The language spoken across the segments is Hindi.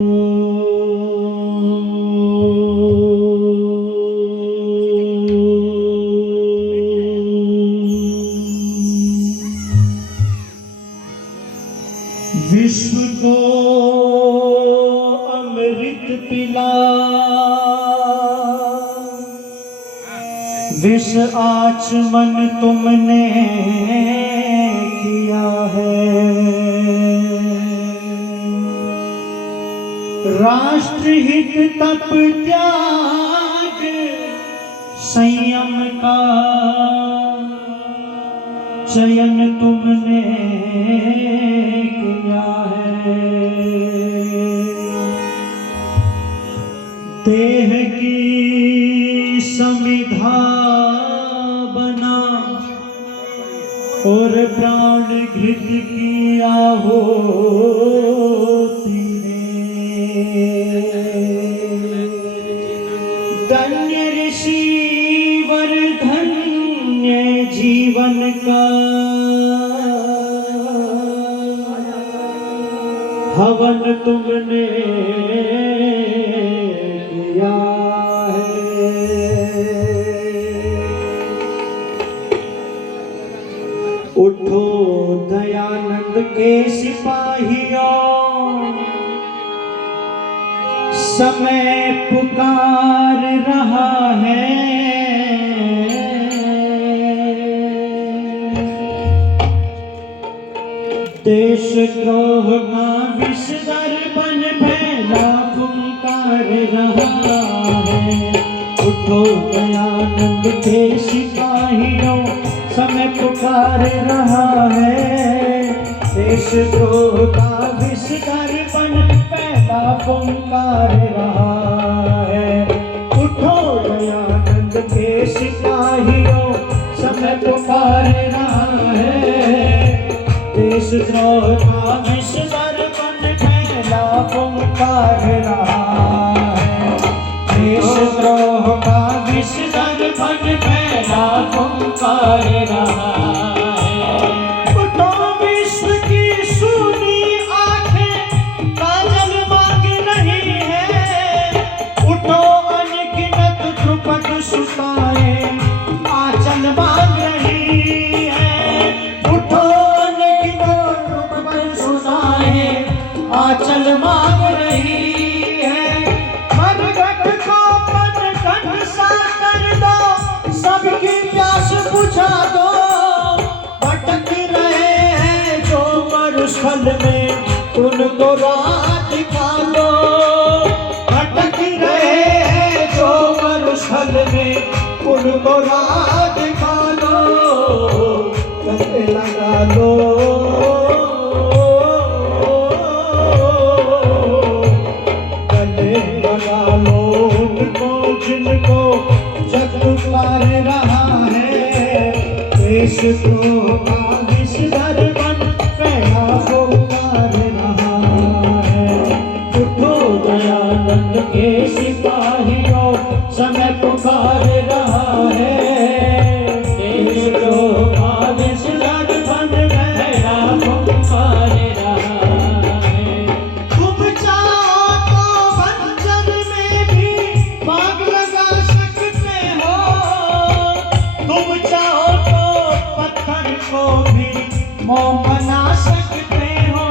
विश्व को अमृत पिला, विष आचमन तुमने किया है। राष्ट्रहित तप त्याग संयम का चयन तुमने किया है। देह की समिधा बना और प्राण घृत की आहुति ने। धन्य ऋषि वर धन्य जीवन का हवन तुमने किया है। उठो दयानंद के सिपाहियों, समय पुकार रहा है। देश द्रोह का विष दर्पण फैला पुकार रहा है। उठो दयानंद के सिपाहियों, समय पुकार रहा है। देश द्रोह का विष दर्पण फैला पुकार रहा है। उठो दयानंद के सिपाहियों, समय पुकार रहा है। देश द्रोह का विष दर्पण फैला पुकार रहा है। देश द्रोह का विष दर्पण फैला पुकार रहा है। उठो विश्व की सूनी आंखें काजल मांग रही है। उठो अनगिनत ध्रुपद सुताएं आंचल मांग रही है। उठो आंचल मांग रही है। मरघट को पनघट सा कर दो, सबकी प्यास बुझा दो। भटक रहे हैं जो मरुस्थल में, उनको राह दिखा दो। भटक रहे हैं जो मरुस्थल में, उनको राह दिखा दो। गले लगा लो, जिनको जग पुकार रहा है। देश द्रोह का विष दर्पण फैला पुकार रहा है। उठो दयानंद के सिपाहियों, समय पुकार रहा है। देश द्रोह का विष दर्पण फैला पुकार रहा है। तुम चाहो तो बंजर में भी बाग लगा सकते हो। तुम चाहो तो पत्थर को भी मोम बना सकते हो।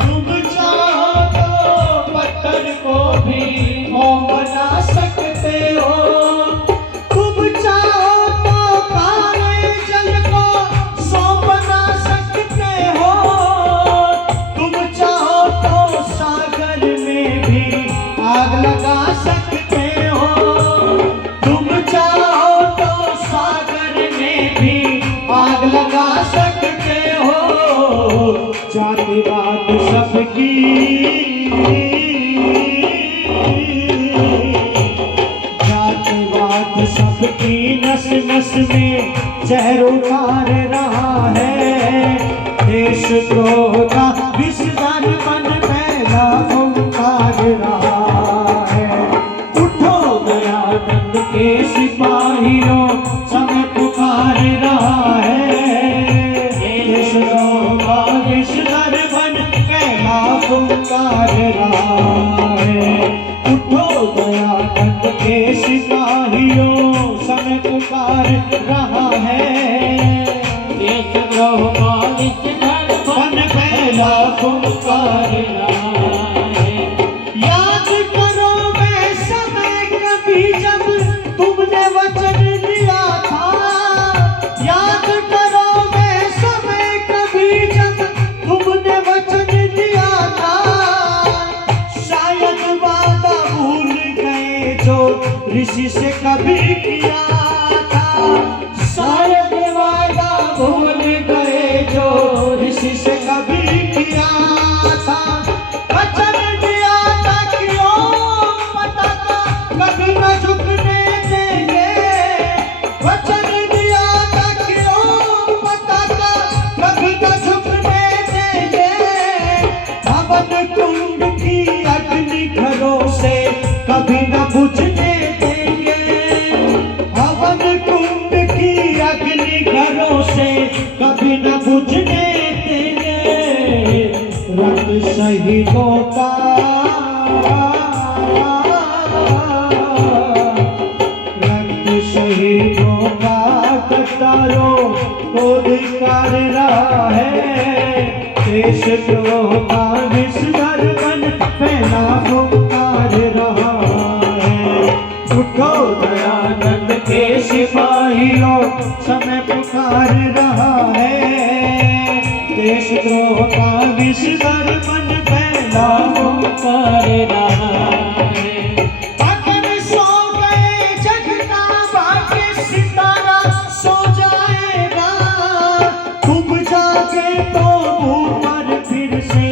तुम चाहो तो पत्थर को भी मोम बना सकते हो। तुम चाहो तो काले जल को सौंप बना सकते हो। तुम चाहो तो सागर में भी आग लगा सकते हो। तुम चाहो तो सागर में भी आग लगा सकते हो। जातिवाद सबकी, जातिवाद सबकी नस नस में जहर उतार रहा है। देश द्रोह का विष दर्पण फैला पुकार रहा है। उठो दयानंद के सिपाहियों, समय पुकार रहा है। देश द्रोह का विष दर्पण फैला पुकार रहा ऋषि से कभी किया था, शायद वादा भूल गए जो ऋषि से कभी किया था। वचन दिया था कि ओम पता था कभी न झुकने देंगे, वचन दिया था कि ओम पता था कभी न झुकने देंगे। हवन कुंड की अग्नि घरों से कभी न बुझने देंगे, हवन कुंड की अग्नि घरों से कभी न बुझने देंगे। रक्त शहीदों का, रक्त शहीदों का कतारों को धिक्कार रहा है। देश द्रोह का विस्तार बन फैला पुकार रहा है। उठो दयानंद के सिपाहियों, समय पुकार रहा है। देश द्रोह का विस्तार बन फैला पुकार रहा है। अगर सो गए जग का बाकी सितारा सो जाएगा, डूब जागे तो ऊपर फिर से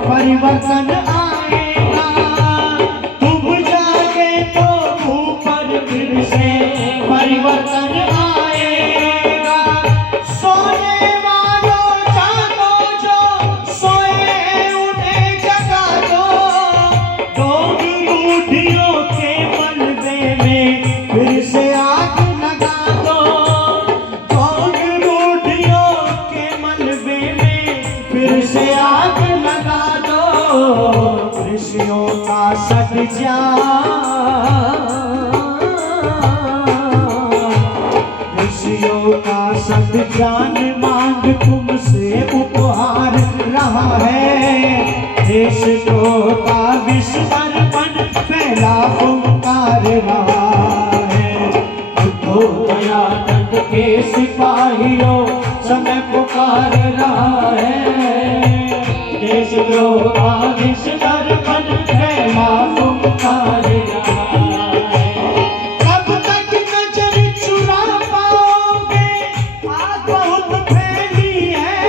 परिवर्तन आएगा। डूब जागे तो ऊपर फिर से परिवर्तन आएगा। सोने वालों जागो, जो सोए उन्हें जगा दो। ढोंग रूढ़ियों के मलबे में फिर से आग लगा दो। ढोंग रूढ़ियों के मलबे में फिर से आग लगा दो। ऋषियों का ऋषियों का सत्यान मांग तुमसे उपहार रहा है। देश का विस्मरण फैला पुकार रहा है। उठो दयानंद के सिपाहियों, समय पुकार रहा है। देश का विस्मरण फैला पुकार रहा है। कब तक नजर चुरा पाओगे, आग बहुत फैली है।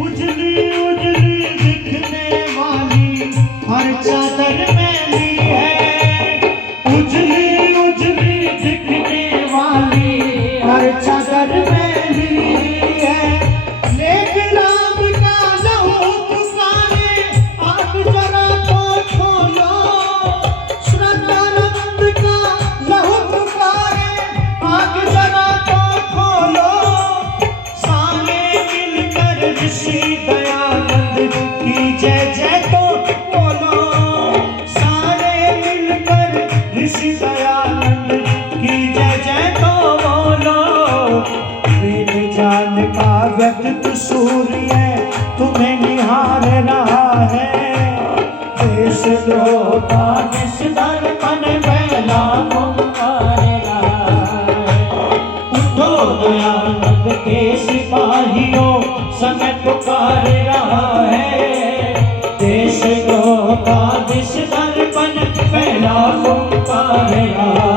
उजली उजली दिखने वाली हर चादर मैली है। उजली उजली दिखने वाली हर चादर मैली है। लेकिन राम का लहू पुकारे, आग जरा तो खोलो। श्रद्धानंद का लहू पुकारे, आग जरा तो खोलो। सारे मिलकर ऋषि दयानंद की जय जय तो बोलो। सारे मिलकर ऋषि दयानंद की जय जय तो बोलो। मेरे जान का व्यक्त सूर्य तुम्हें निहार रहा है। देश द्रोह का विस्तार बन फैला पुकार रहा है। उठो दयानंद के सिपाहियों, समय पुकार रहा है। देश द्रोह का विस्तार बन फैला पुकार रहा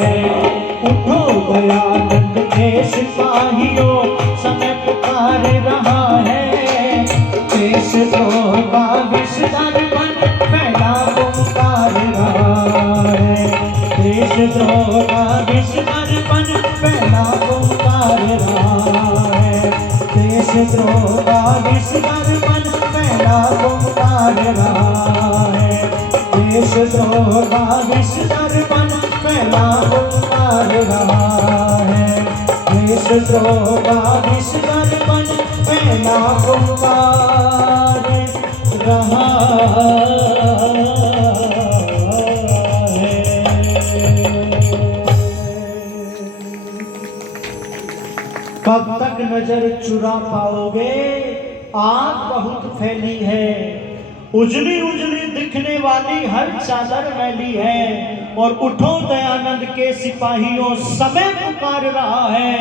है। उठो दयानंद के सिपाहियों, समय पुकार रहा है। देश द्रोह का विस्तार बन फैला पुकार रहा है। देश द्रोह का विस्तार बन फैला पुकार रहा है। देश द्रोह का विस्तार बन फैला पुकार रहा है। देश द्रोह का विस्तार बन फैला पुकार रहा है। देश द्रोह का विस्तार बन फैला पुकार रहा है। कब तक नजर चुरा पाओगे, आग बहुत फैली है। उजली उजली दिखने वाली हर चादर मैली है। और उठो दयानंद के सिपाहियों, समय पुकार रहा है।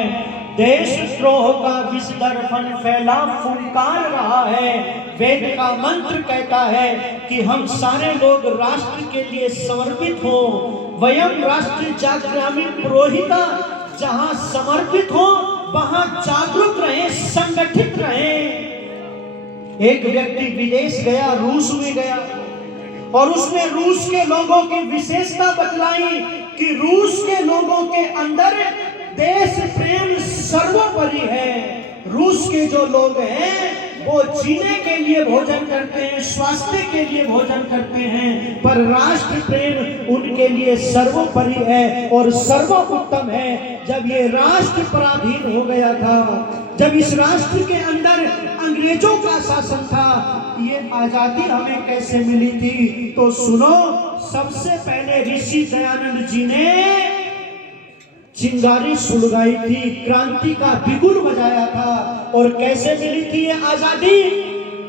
देश द्रोह का विष दर्पण फैला फुंकार रहा है। वेद का मंत्र कहता है कि हम सारे लोग राष्ट्र के लिए समर्पित हो। वयम राष्ट्र जागृति पुरोहिता, जहां समर्पित हो वहां जागरूक रहे, संगठित रहे। एक व्यक्ति विदेश गया, रूस में गया, और उसने रूस के लोगों की विशेषता बतलाई कि रूस के लोगों के अंदर देश प्रेम सर्वोपरि है। रूस के जो लोग हैं वो जीने के लिए भोजन करते हैं, स्वास्थ्य के लिए भोजन करते हैं, पर राष्ट्र प्रेम उनके लिए सर्वोपरि है और सर्वोत्तम है। जब ये राष्ट्र पराधीन हो गया था, जब इस राष्ट्र के अंदर अंग्रेजों का शासन था, ये आजादी हमें कैसे मिली थी? तो सुनो, सबसे पहले ऋषि दयानंद जी ने चिंगारी सुलगाई थी, क्रांति का बिगुल बजाया था। और कैसे मिली थी ये आजादी?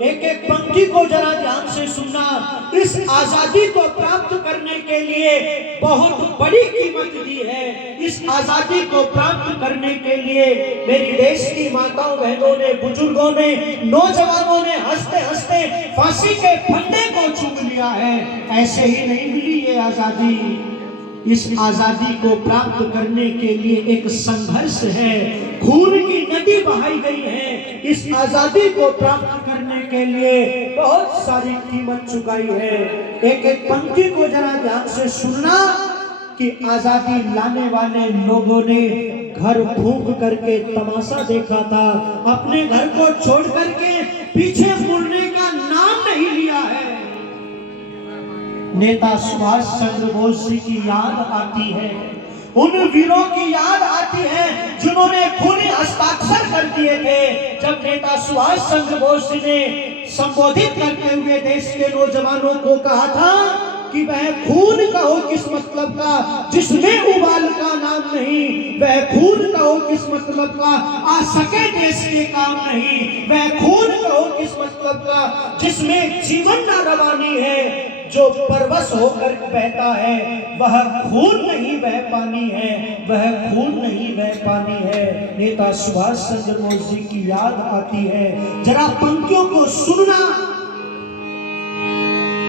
एक एक पंक्ति को जरा ध्यान से सुनना। इस आजादी को प्राप्त करने के लिए बहुत बड़ी कीमत दी है। इस आजादी को प्राप्त करने के लिए मेरी देश की माताओं बहनों ने, बुजुर्गों ने, नौजवानों ने हंसते हंसते फांसी के फंदे को चूम लिया है। ऐसे ही नहीं मिली ये आजादी। इस आजादी को प्राप्त करने के लिए एक संघर्ष है, खून की नदी बहाई गई है। इस आजादी को प्राप्त करने के लिए बहुत सारी कीमत चुकाई है। एक एक पंक्ति को जरा ध्यान से सुनना कि आजादी लाने वाले लोगों ने घर फूंक करके तमाशा देखा था, अपने घर को छोड़ करके पीछे मुड़ने का नाम नहीं लिया है। नेता सुभाष चंद्र बोस जी की याद आती है, उन वीरों की याद आती है जिन्होंने खूनी हस्ताक्षर कर दिए थे। जब नेता सुभाष चंद्र बोस जी ने संबोधित करते हुए देश के नौजवानों को कहा था कि वह खून कहो किस मतलब का जिसमें उबाल का नाम नहीं, वह खून कहो किस मतलब का आ सके देश के काम नहीं, वह खून कहो किस मतलब का जिसमें जीवन न रवानी है। जो परवश होकर बहता है वह खून नहीं वह पानी है, वह खून नहीं वह पानी है। नेता सुभाष चंद्र बोस जी की याद आती है। जरा पंक्तियों को सुनना।